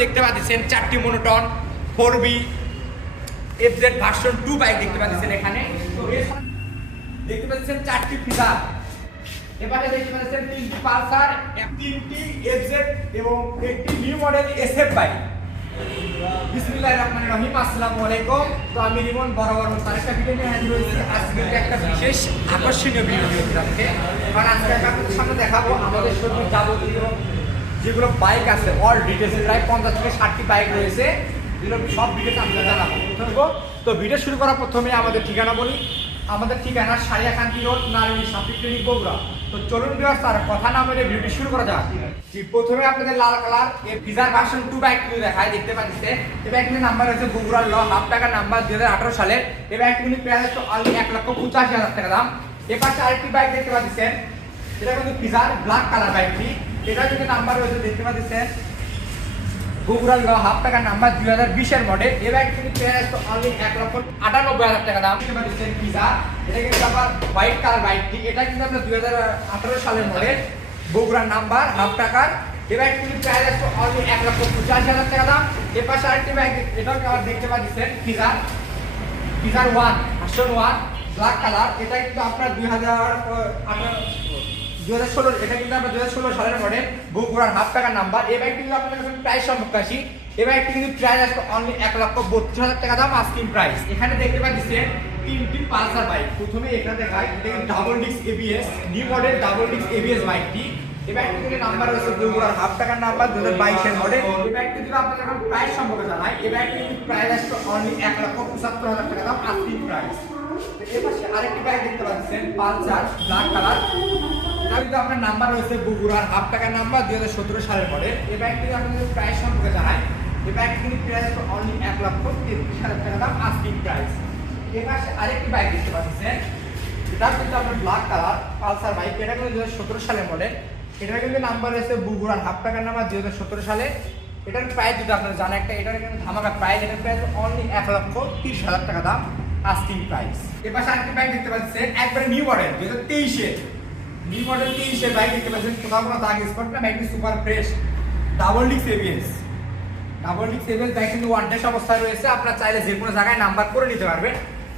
দেখতে পাচ্ছেন, চারটি monotone four B F Z version two bike দেখতে পাচ্ছেন এখানে। দেখতে পাচ্ছেন চারটি ফিচার এবারে দেখতে পাচ্ছেন তিনটি পালসার, তিনটি এফ জেড এবং একটি new model S F bike বিসমিল্লাহির রহমানির রহিম, আসসালামু আলাইকুম। তো আমি রিমন বরাবর তার একটা ভিডিও নিয়ে হাজির আজকে একটা বিশেষ আকর্ষণীয় ভিডিও নিয়ে আপনাদের সামনে দেখাবো আমাদের শোরুমে যাবতীয় যেগুলো বাইক আছে অল ডিটেলস প্রায় পঞ্চাশ থেকে ষাটটি বাইক রয়েছে। যেগুলো সব ডিটেলস আপনাদের জানাব। তো ভিডিও শুরু করার প্রথমে আমাদের ঠিকানা বলি। আমাদের ঠিকানা সারিয়াকান্তি রোড, নারায়ণী সাপি ক্লিনিক বগুড়া। তো চলুন বিয়ার স্যার কথা না বলে ভিডিও শুরু করা যাক। প্রথমে আপনাদের লাল কালার এই ভিজার ভার্সন টু বাইক দেখায়, দেখতে পাচ্ছেন। এই বাইকটির নাম্বার হচ্ছে বগুড়ার ল হাফ টাকার নাম্বার দু হাজার আঠারো সালে। এই বাইকটি কিন্তু প্রায় হচ্ছে অনলি এক লক্ষ পঁচাশি হাজার টাকা দাম। এ পাশে আরেকটি বাইক দেখতে পাচ্ছেন। এটা কিন্তু ভিজার ব্ল্যাক কালার বাইকটি এটা কিন্তু নাম্বার রয়েছে, দেখতে পাচ্ছেন? বগুড়ার ল হাফ টাকার নাম্বার দুই হাজার বিশের মডেল এ বাইক কিন্তু প্রাইস তো অনলি এক লক্ষ আটানব্বই হাজার টাকা দাম। কিন্তু পাচ্ছেন পিজা এটা কিন্তু আবার হোয়াইট কালার বাইকটি এটা কিন্তু আপনার দুই হাজার আঠারো সালের মডেল বগুড়ার নাম্বার হাফ টাকার। এ বাইক কিন্তু প্রাইস তো অনলি এক লক্ষ পঁচাশি হাজার টাকা দাম। এ পাশে আরেকটি বাইক এটাও আবার দেখতে পাচ্ছেন? পিজা পিজার ওয়ান আসন ওয়ান ব্ল্যাক কালার এটা কিন্তু আপনার দুই হাজার আঠারো দুই হাজার ষোলো, এটা কিন্তু আপনার দুই হাজার ষোলো সালের মডেল বগুড়ার হাফ টাকার নাম্বার। এই বাইকটি কিন্তু আপনার কাছে প্রাইস সম্পর্কে আসি। এই বাইকটি কিন্তু প্রাইস আসবে অনলি এক লক্ষ বত্রিশ হাজার টাকা দাম আস্কিং প্রাইস এখানে দেখতে পাচ্ছেন তিনটি পালসার বাইক প্রথমে এটা দেখায় কিন্তু ডাবল ডিক্স এবিএস নিউ মডেল ডাবল ডিক্স এবিএস বাইকটি এই বাইকটি কিন্তু নাম্বার রয়েছে বগুড়ার হাফ টাকার নাম্বার দু হাজার বাইশের মডেল এই বাইকটি যদি আপনাদের এখন প্রাইস সম্পর্কে জানাই। এই বাইকটি কিন্তু প্রাইস আসবে অনলি এক লক্ষ পঁচাত্তর হাজার টাকা দাম আস্কিং প্রাইস এপাশে আরেকটি বাইক দেখতে পাচ্ছেন, পালসার ব্ল্যাক কালার এটা কিন্তু আপনার নাম্বার রয়েছে বগুড়ার হাফ টাকার নাম্বার দুই হাজার সতেরো সালের মডেল এই বাইকটি আপনাদের প্রাইস সম্পর্কে জানাই এই বাইকটি কিন্তু প্রাইস অনলি এক লক্ষ তেত্রিশ হাজার টাকা দাম আস্কিং প্রাইস এর পাশে আরেকটি বাইক দেখতে পাচ্ছেন। এটা কিন্তু আপনার ব্ল্যাক কালার পালসার বাইক এটা কিন্তু দুই হাজার সতেরো সালের মডেল এটা কিন্তু নাম্বার রয়েছে বগুড়ার হাফ টাকার নাম্বার দুই হাজার সতেরো সালে। এটার প্রাইস যদি আপনারা জানেন একটা, এটার কিন্তু ধামাকা প্রাইস এটার প্রাইস অনলি এক লক্ষ তিরিশ হাজার টাকা দাম আস্কিং প্রাইস এবার আরেকটি বাইক দেখতে পাচ্ছেন, একবারে নিউ মডেল দুই হাজার তেইশের নিউ মডেল তেইশের বাইক দেখতে পাচ্ছেন কোথাও কোনো দাগ স্পট না সুপার ফ্রেশ ডাবল ডিক্স এবিএস ডাবল ডিক্স এবিএস বাইক কিন্তু ওয়ান ডেস অবস্থায় রয়েছে। আপনারা চাইলে যে কোনো জায়গায় নাম্বার করে নিতে পারবেন।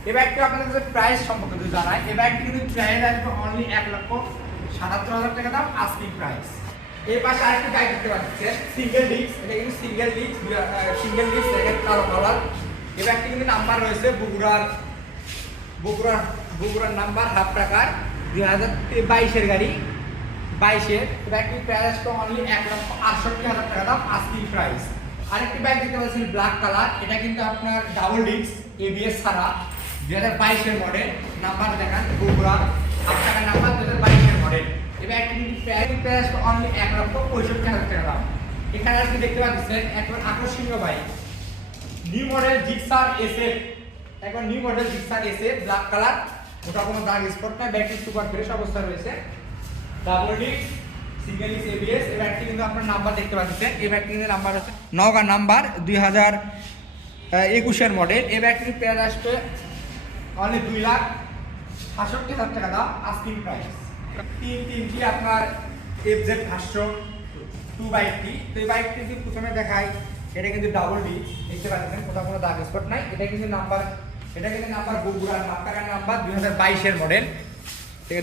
এই বাইকটি আপনাদের প্রাইস সম্পর্কে যদি জানাই। এই বাইকটি কিন্তু প্রাইস আসবে অনলি এক লক্ষ সাতাত্তর হাজার টাকা দাম আস্কিং প্রাইস এই পাশে আরেকটি বাইক দেখতে পাচ্ছেন সিঙ্গেল ডিস্ক এটা কিন্তু সিঙ্গেল ডিস্ক সিঙ্গেল ডিস্ক এটা কালো কালার এই বাইকটি কিন্তু নাম্বার রয়েছে বগুড়ার বগুড়ার বগুড়ার নাম্বার হাফ টাকার। দুই হাজার বাইশের গাড়ি, বাইশের বাইকটি প্রাইস তো অনলি এক লক্ষ আটষট্টি হাজার টাকা দাম আস্কিং প্রাইস আরেকটি বাইক দেখতে পাচ্ছেন ব্ল্যাক কালার এটা কিন্তু আপনার ডাবল ডিস্ক এবিএস ছাড়া। দুই হাজার বাইশের মডেল নাম্বার দেখান, বগুড়া। হাফ টাকার নাম্বার দু হাজার বাইশের মডেল এই বাইকটি কিন্তু প্রাইস প্রাইস তো অনলি এক লক্ষ পঁয়ষট্টি হাজার টাকা দাম। এখানে আপনি দেখতে পাচ্ছেন একবার আকর্ষণীয় bike new model Gixxer SF একবার new model Gixxer SF black colour ওটা কোনো দাগ স্পট না ব্যাটারি সুপার ফ্রেশ অবস্থা রয়েছে। Double disc single disc ABS এই ব্যাগটি কিন্তু আপনার নাম্বার দেখতে পাচ্ছেন। এই কিন্তু নাম্বার আছে, নগা নাম্বার দুই হাজার একুশের মডেল এই ব্যাগটির প্রাইস আসবে অনলি দুই লাখ সাতষট্টি হাজার টাকা দাম আস্কিং প্রাইস তিন তিনটি আপনার এফ জেড ভাষ্য টু বাইকটি তো এই বাইকটি যদি প্রথমে দেখাই, এটা কিন্তু ডাবল ডি দেখতে পাচ্ছেন, কোথাও কোনো দাগ স্পট নাই। এটা কিন্তু নাম্বার এটা কিন্তু নাম্বার বগুড়ার হাফ নাম্বার? দুই হাজার বাইশের মডেল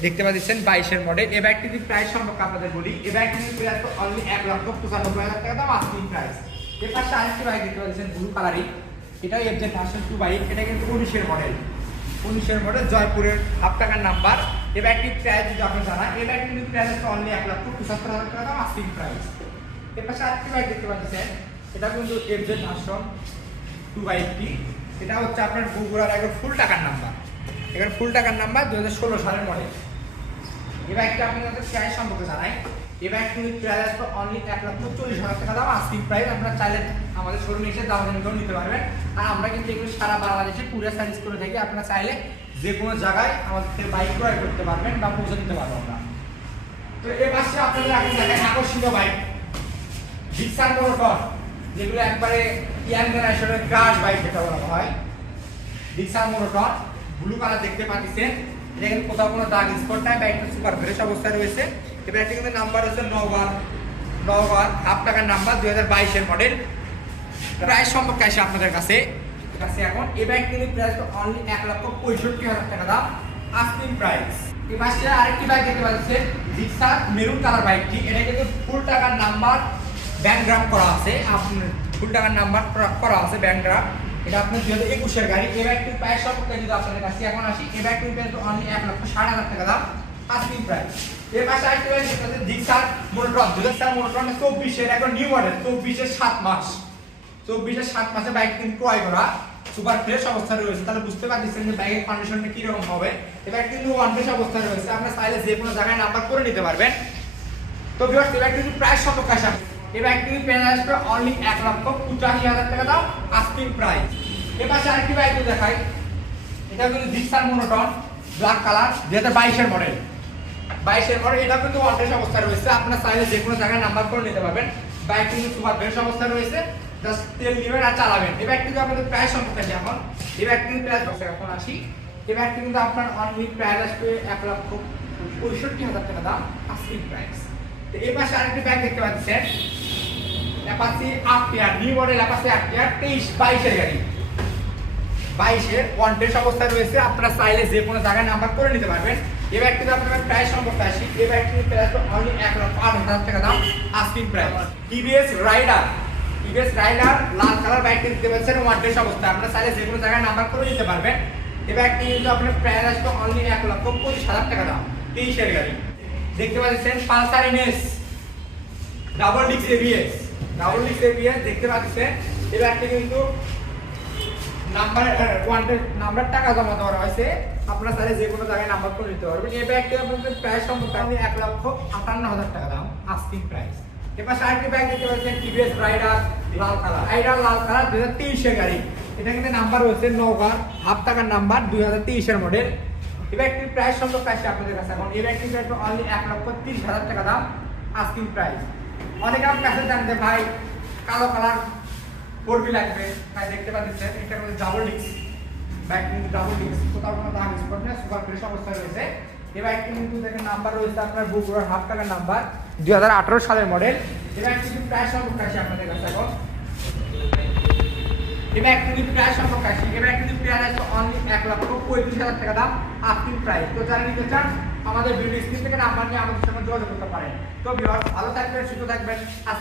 দেখতে পাচ্ছেন বাইশের মডেল এই ব্যাগটি যদি প্রাইস সম্পর্কে আপনাদের বলি। এই ব্যাগটি যদি প্রাইস অনলি এক লক্ষ পঁচানব্বই হাজার টাকা দাম আস্কিং প্রাইস এর পাশে আরেকটি বাইক দেখতে পাচ্ছেন ব্লু কালারিং এটাও এফজেড ভার্সন টু বাইক এটা কিন্তু উনিশের মডেল উনিশের মডেল জয়পুরের হাফ টাকার নাম্বার এই ব্যাগটির প্রাইস যদি আপনি জানান এই ব্যাগটি কিন্তু প্রাইস হচ্ছে অনলি এক লক্ষ পঁচাত্তর হাজার টাকা দাম আস্কিং প্রাইস এর পাশে আরেকটি বাইক দেখতে পাচ্ছেন। এটা কিন্তু এফজেড ভার্সন টু। বাইকটি এটা হচ্ছে আপনার বগুড়ার একবার ফুল টাকার নাম্বার। এবার ফুল টাকার নাম্বার দু হাজার ষোলো সালের মডেল এই বাইকটা আপনাদের প্রাইস সম্পর্কে জানাই। এই বাইক কিন্তু প্রাইস আসবে অনলি এক লক্ষ চল্লিশ হাজার টাকা দাম। আস্কিং প্রাইস আপনারা চাইলে আমাদের শোরুমে এসে দাম দাম নিতে পারবেন। আর আমরা কিন্তু এগুলো সারা বাংলাদেশে কুরিয়ার সার্ভিস করে থাকি। আপনারা চাইলে যে কোনো জায়গায় আমাদের বাইক ক্রয় করতে পারবেন বা পৌঁছে দিতে পারব আমরা। তো এই পাশে আপনাদের এখন দেখেন আকর্ষণীয় বাইক রিক্সার মোটর যেগুলো একবারে ইয়াং জেনারেশনের ক্রাশ বাইক যেটা বলা হয়। রিক্সার মোটর ব্লু কালার দেখতে পাচ্ছেন। এটা কোথাও কোনো দাগ বাইকটা সুপার ফ্রেশ অবস্থায় রয়েছে। একটা কিন্তু নাম্বার হচ্ছে নওগাঁ। নওগাঁ হাফ টাকার নাম্বার দুই হাজার বাইশের মডেল প্রাইস সম্পর্কে আসে আপনাদের কাছে। এখন এই বাইক কিন্তু প্রাইস অনলি এক লক্ষ পঁয়ষট্টি হাজার টাকা দাম। আস্কিং প্রাইস এই আরেকটি বাইক দেখতে পাচ্ছেন রিক্সা মেরুন কালার বাইকটি এটা কিন্তু ফুল টাকার নাম্বার ব্যাংক করা আছে। আপনার ফুল টাকার নাম্বার করা আছে ব্যাংক ড্রাফট এটা আপনার দুই হাজার একুশের গাড়ি এই বাইকটির প্রাইস সম্পর্কে যদি আপনাদের কাছে। এখন আসি এই বাইকটির কিন্তু অনলি এক লক্ষ ষাট হাজার টাকা দাম আস্কিং প্রাইস এর পাশে আরেকটি দেখতে পাচ্ছেন জিক্সার মোটরন জিক্সার মোটরন চব্বিশের, এখন নিউ মডেল চব্বিশের সাত মাস। চব্বিশের সাত মাসে বাইক কিন্তু ক্রয় করা। সুপার ফ্রেশ অবস্থায় রয়েছে। তাহলে বুঝতে পারছেন যে বাইকের কন্ডিশনটা কীরকম হবে। এটা কিন্তু ওয়ান ফ্রেশ অবস্থায় রয়েছে। আপনার চাইলে যে কোনো জায়গায় নাম্বার করে নিতে পারবেন। তো ভিউয়ার্স এই বাইকটি প্রাইস সম্পর্কে আসা এই বাইকটি পেয়ে আসবে অনলি এক লক্ষ পঁচাশি হাজার টাকা দাও আস্কিং প্রাইস এবার আরেকটি বাইক দেখাই। এটা কিন্তু জিক্সার মোনোটন ব্ল্যাক কালার হাজার বাইশের মডেল বাইশের মডেল এটা কিন্তু ফ্রেশ অবস্থায় রয়েছে। আপনার চাইলে যে কোনো জায়গায় নাম্বার করে নিতে পারবেন। বাইক কিন্তু সুপার ফ্রেশ অবস্থায় রয়েছে। জাস্ট তেল নেবেন আর চালাবেন। ব্যাগটি কিন্তু আপনাদের প্রায় সম্পর্কে আছে এখন। এই ব্যাগটি কিন্তু প্রায় দশ এখন আসি। ব্যাগটি কিন্তু আপনার অনলি প্রাইস আসবে এক লক্ষ পঁয়ষট্টি হাজার টাকা দাম আস্কিং প্রাইস তো পাশে আরেকটি ব্যাগ দেখতে পাচ্ছেন। অ্যাপাসি আট টিয়ার নিউ মডেল অ্যাপাসি আট টিয়ার তেইশ, বাইশের গাড়ি। বাইশের ওয়ান্টেড অবস্থায় রয়েছে, আপনারা চাইলে যে কোনো জায়গায় নাম্বার করে নিতে পারবেন। এই ব্যাগটিতে আপনার প্রাইস সম্পর্কে আসি। এই ব্যাগটির প্রাইস অনলি এক লক্ষ আট হাজার টাকা দাম asking price TVS Raider TVS Raider লাল কালার বাইকটি দিতে পারছেন ওয়ান্টেড অবস্থায়। আপনারা চাইলে যে কোনো জায়গায় নাম্বার করে নিতে পারবেন। এই ব্যাগটি কিন্তু আপনার প্রাইস আসবে অনলি এক লক্ষ পঁচিশ হাজার টাকা দাম, তেইশের গাড়ি। দেখতে পাচ্ছেন পালসার এনএস ডাবল ডিক্স এবিএস ডাবল এবিএস দেখতে পাচ্ছেন। কিন্তু নাম্বার নাম্বার টাকা জমা দেওয়া হয়েছে। আপনার যে কোনো জায়গায় নাম্বার করে নিতে পারবেন। এই সম্পর্কে আপনি এক লক্ষ আটান্ন হাজার টাকা দাম আস্কিং এবার আরেকটি ব্যাগ দেখতে পাচ্ছেন টিভিএস রাইডার লাল কালার রাইডার লাল কালার দুই হাজার গাড়ি। এটা কিন্তু নাম্বার হচ্ছে হাফ টাকার নাম্বার দুই হাজার তেইশের মডেল এই ব্যাগটির প্রাইস সম্পর্কে আপনাদের কাছে। এখন এই ব্যাগটির প্রাইস অনলি এক লক্ষ তিরিশ হাজার টাকা দাম আস্কিং প্রাইস অনেকে আপনার কাছে জানতে ভাই, কালো কালার ফোরবি লাগবে। তাই দেখতে পাচ্ছেন, এটা হচ্ছে ডাবল ডিক্স বাইক কিন্তু ডাবল ডিক্স কোথাও কোনো দাগ স্পট নেই সুপার ফ্রেশ অবস্থায় রয়েছে। এই বাইকটি কিন্তু দেখেন নাম্বার রয়েছে আপনার বগুড়ার হাফ টাকার নাম্বার দুই হাজার আঠারো সালের মডেল এই বাইক কিন্তু প্রায় সম্পর্কে আপনাদের কাছে এখন। এই ব্যাগ কিন্তু প্রায় সম্পর্কে আসে এই ব্যাগ কিন্তু প্রায় আছে অনলি এক লক্ষ পঁয়ত্রিশ হাজার টাকা দাম আস্কিং প্রাইস তো যারা নিতে চান আমাদের ভিডিও স্ক্রিন থেকে নাম্বার নিয়ে আমাদের সঙ্গে যোগাযোগ করতে পারেন। তো ভালো থাকবেন, সুস্থ থাকবেন। আজকে